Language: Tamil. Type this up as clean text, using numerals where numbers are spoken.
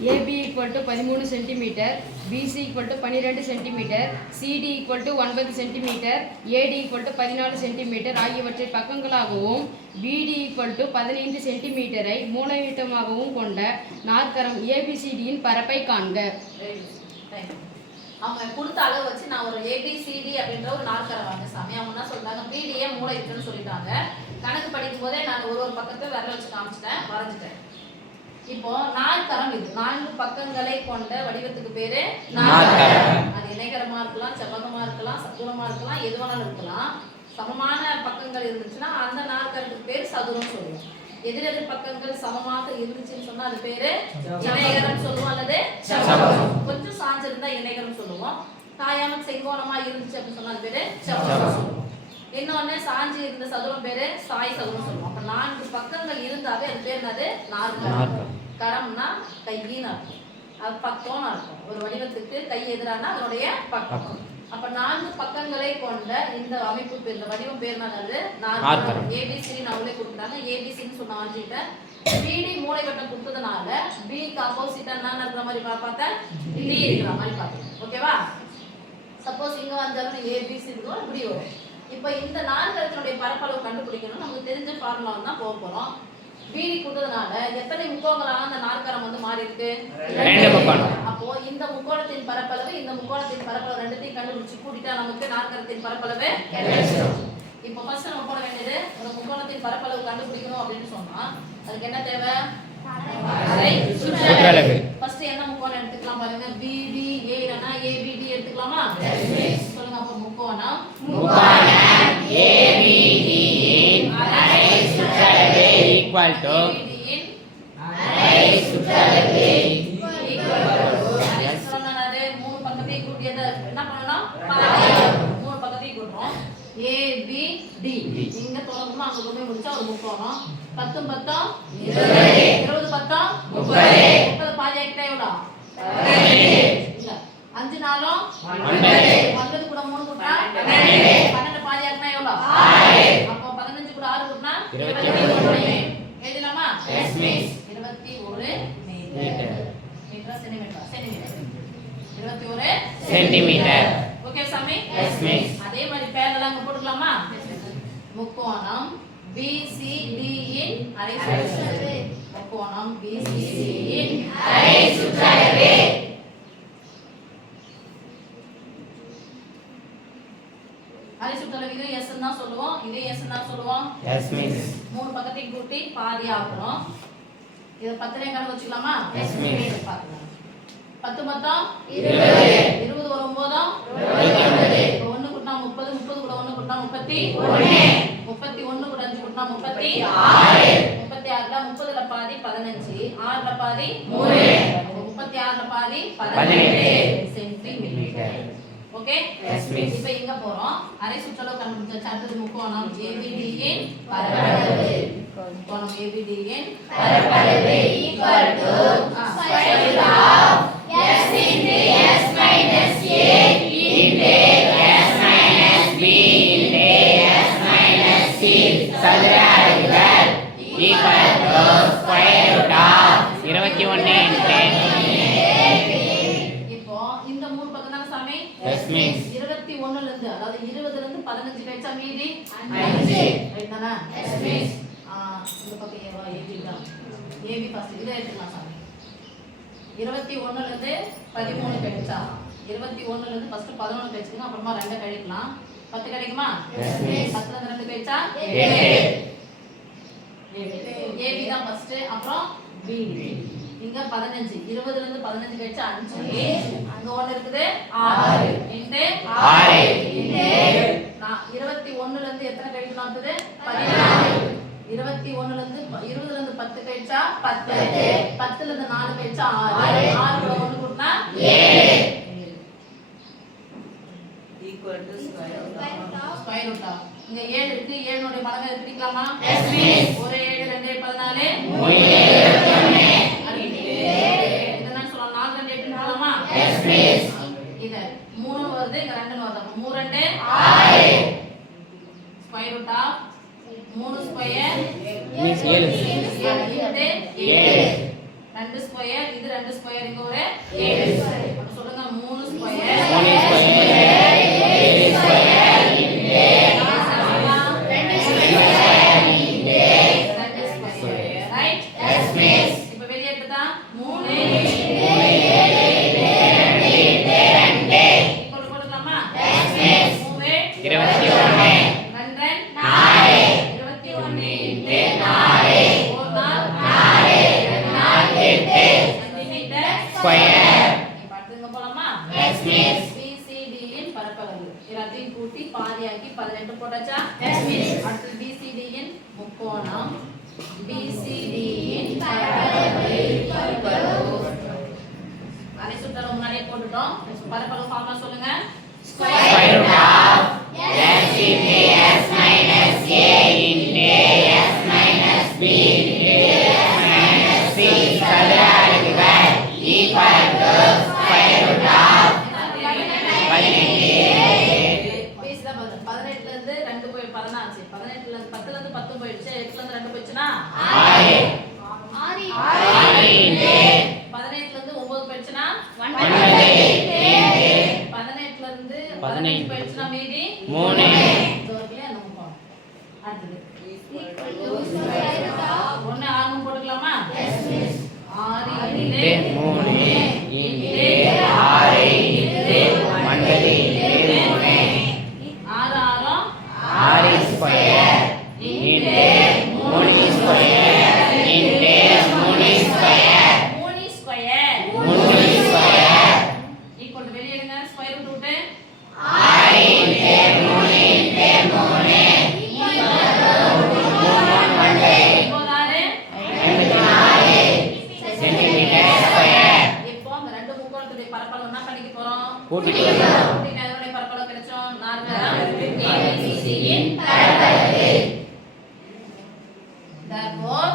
AB = 13 cm, BC = 12 cm, CD = 9 cm, AD = 14 cm ஆகியவற்றை பக்கங்களாகவும் BD = 15 cm ஐ மூலைவிட்டமாகவும் கொண்ட நாற்கரம் ABCDயின் பரப்பை காண்க. அவங்க கொடுத்த அளவு வச்சு நான் ஒரு ABCD அப்படின்ற ஒரு நாற்கரம் வாங்க சாமி. அவங்க என்ன சொல்றாங்க, BDயே மூலைவிட்டம்னு சொல்லிட்டாங்க. கணக்கு படிக்கும் போதே நான் ஒரு பக்கத்தை விரல வச்சு காமிச்சிட்டேன், வரைஞ்சிட்டேன். இப்போ நாற்கரம் இது 4 பக்கங்களை கொண்ட வடிவத்துக்கு பேரு நாற்கரம். அது இணைகரமா இருக்கலாம், செவ்வகமா இருக்கலாம், சதுரமா இருக்கலாம், எது வேணாலும் இருக்கலாம். சமமான பக்கங்கள் இருந்துச்சுன்னா அந்த நாற்கரத்துக்கு பேர் சதுரம் சொல்லுவோம். எதிரெதிர் பக்கங்கள் சமமாக இருந்துச்சுன்னு சொன்னா அது பேரு இணைகரம் சொல்லுவோம், அல்லது செவ்வகம். கொஞ்சம் சாஞ்சிருந்தா இணைகரம் சொல்லுவோம். சாயாம செங்கோணமா இருந்துச்சு அப்படின்னு சொன்னா அது பேரு செவ்வகம் சொல்லுவோம். இன்னொன்னு சாஞ்சி இருந்த சதுரம் பேரு சாய் சதுரம் சொல்லுவோம். அப்ப 4 பக்கங்கள் இருந்தாவே அது பேர் என்னது, நாற்கரம். கரம்னா கையின்னு அர்த்தம், அது பக்கம்னு அர்த்தம். ஒரு வடிவத்துக்கு கை எதிரானா அதனுடைய பக்கம். அப்ப 4 பக்கங்களை கொண்ட இந்த அமைப்பு பேர், இந்த வடிவம் பேர் என்னது, நாற்கரம். ABCD அவங்களே கொடுக்குறாங்க. ABCன்னு சொன்ன ஆஞ்சிட்ட BD மூலைவட்டம் கொடுத்ததுனால Bக்கு ஆப்போசிட்டா என்ன இருக்கிற மாதிரி பார்த்தா D இருக்கிற மாதிரி பார்த்தோம். ஓகேவா? சப்போஸ் இங்க வந்தாலும் ABC இருக்கும், இப்படி வரும். இப்போ இந்த நாற்கரத்தினுடைய பரப்பளவு கண்டுபிடிக்கணும். நமக்கு தெரிஞ்ச ஃபார்முலா தான் போக போறோம். BD கொடுத்ததுனால எத்தனை முக்கோணங்களாக அந்த நாற்கரம் வந்து மாறி இருக்கு, 2 முக்கோணம். அப்போ இந்த முக்கோணத்தின் பரப்பளவு இந்த முக்கோணத்தின் பரப்பளவு ரெண்டுத்தையும் கண்டுபிடிச்சு கூட்டிட்டா நமக்கு நாற்கரத்தின் பரப்பளவு கிடைச்சிடும். இப்போ ஃபர்ஸ்ட் நம்ம போட வேண்டியது, ஒரு முக்கோணத்தின் பரப்பளவு கண்டுபிடிக்கணும் அப்படின்னு சொன்னா அதுக்கு என்ன தேவை, அரை சுற்றளவு. ஃபர்ஸ்ட் என்ன முக்கோணம் எடுத்துக்கலாம் பாருங்க, BDA இல்லனா ABD எடுத்துக்கலாமா? சொல்லுங்க. அப்ப முக்கோணம் ABD இன் அரை சுற்றளவு equal to அரை சுற்றளவு equal to அரை சுற்றளவு. 3 பக்கத்தையும் கூட்டியத என்ன பண்ணனும், 3 பக்கத்தையும் கூட்டுறோம். ABD இங்க தொடங்குமா அங்க போய் முடிச்சா ஒரு முக்கோணம். 10 10 20 20 10 30 30 பாதி ஆகிட்டா எவ்வளவு, 12 இல்ல 5 4 9 9 கூட 3 கூட்டா 12 12 பாதி ஆகிட்டா எவ்வளவு 6. அப்போ 15 கூட 6 கூட்டினா 21. எழுதலாமா? Yes miss. 21 metre centimetre 21 centimetre. Okay சாமி? Yes miss. அதே மாதிரி பேரலா அங்க போட்டுக்கலாமா? முக்கோணம் BCD இன் அரை சுற்றளவு. முக்கோணம் BCD இன் அரை சுற்றளவு. அரை சுற்றளவு இது S ன்னு தான் சொல்லுவோம், இது S ன்னு தான் சொல்லுவோம். Yes miss. 3 பக்கத்தையும் கூட்டி பாதி ஆக்குறோம். இத 10 ல கணக்கு வச்சுக்கலாமா? Yes miss. பாத்துக்கலாம். 10 மொத்தம் 20 20 ஒரு 9 29. 1 கூட்டினா 30 30 கூட 1 கூட்டினா 31 31 கூட 5 கூட்டினா 36 36 ல 30 ல பாதி 15 6 ல பாதி 3 36 ல பாதி 18 சென்டிமீட்டர். ஓகே? Yes miss. இப்போ இங்க போறோம். அரை சுற்றளவு கண்டுபிடிச்சா அடுத்து முக்கோணம் ABD இன் பரப்பளவு. முக்கோணம் ABD இன் பரப்பளவு equal to square root of S into S minus A into S minus B into S minus C சதுர அலகுகள் equal to square root of 21 into. இப்போ இந்த 3 பக்கம் தான் சாமி. Yes miss. 21 ல இருந்து அதாவது 20 ல இருந்து 15 கழிச்சா மீதி 5. ரைட் தானா? Yes miss. இந்த பக்கம் ஏவா AB தான். AB ஃபர்ஸ்ட் இத எடுத்துக்கலாம் சாமி. 21 ல இருந்து 13 கழிச்சா 21 ல இருந்து ஃபர்ஸ்ட் 11 கழிச்சுங்க, அப்புறமா 2 கழிக்கலாம். 10 கிடைக்குமா? Yes miss. 10 ல இருந்து 2 கழிச்சா 7. AB தான் ஃபர்ஸ்ட், அப்புறம் BD. இங்க 15 20 ல இருந்து 15 கழிச்சா 5. அங்க 1 இருக்குது 6 இன்டு 6 இன்டு 21 ல இருந்து எத்தனை கழிக்கணும் இருக்குது 14. 21 ல இருந்து 20 ல இருந்து 10 கழிச்சா 10 10 ல இருந்து 4 கழிச்சா 6 6 கூட 1 கூட்டினா 7 equal to square root of. இங்க 7 இருக்கு, 7 உடைய மடங்கை எடுத்துக்கலாமா? Yes miss. ஒரு 7 2 14 3 இதெல்லாம் சொல்லலாம். 4 2 8 சொல்லலாமா? Yes miss. இத 3 வருது, இங்க 2 வருது. 3 2 6 square root of 3 square 7 2 square square, இது 2 ஸ்கொயர், இங்க ஒரு 7 ஸ்கொயர். அப்ப சொல்லுங்க 3 square. 3 square. 7 square. 2 square. 2 square. Right? Yes miss. இப்போ வெளிய எடுத்தா 3 இப்போ போடலாமா? Yes miss. 3 21. 2 4 21 into 4 4 4 centimetre square. இப்போ அடுத்து போலாமா? Yes miss. BCD இன் பரப்பளவு எல்லாத்தையும் கூட்டி பாதியாக்கி 18 போட்டாச்சா? Yes miss. அடுத்து BCD இன் முக்கோணம் BCD இன் பரப்பளவு அதை சுத்தர முன்னாடியே போட்டுட்டோம். பரப்பளவு ஃபார்முலா சொல்லுங்க. Square root of s into s minus a into s minus b into s minus c சதுர அடுக்குகள் equal to square root of 18ல இருந்து 2 போய் 14 18ல இருந்து 10ல இருந்து 10 போயிடுச்சு 8ல இருந்து 2 போயிடுச்சுனா 6 6 into 18ல இருந்து 9 போயிடுச்சுனா 9 18ல இருந்து 15 15 போயிடுச்சுனா மீதி 3 தோர்க்கல நம்ம போறோம். அடுத்து ஒண்ணு 6 போட்டுக்கலாமா? Yes miss. 6 into into 3 into 6 into 9 into 3 6 6 square into 3 square into 3 square 3 square 3 square equal வெளிய எடுங்க ஸ்கொயர் ரூட் விட்டு 6 into 3 into 3 சென்டிமீட்டர் ஸ்கொயர். இப்போ அந்த ரெண்டு முக்கோணத்துடைய பரப்பளவு என்ன பண்ணிக்க போறோம்? கூட்டிக்கலாம். கூட்டினா அதனுடைய பரப்பளவு கிடைச்சோம். ABC இன் பரப்பளவு. Therefore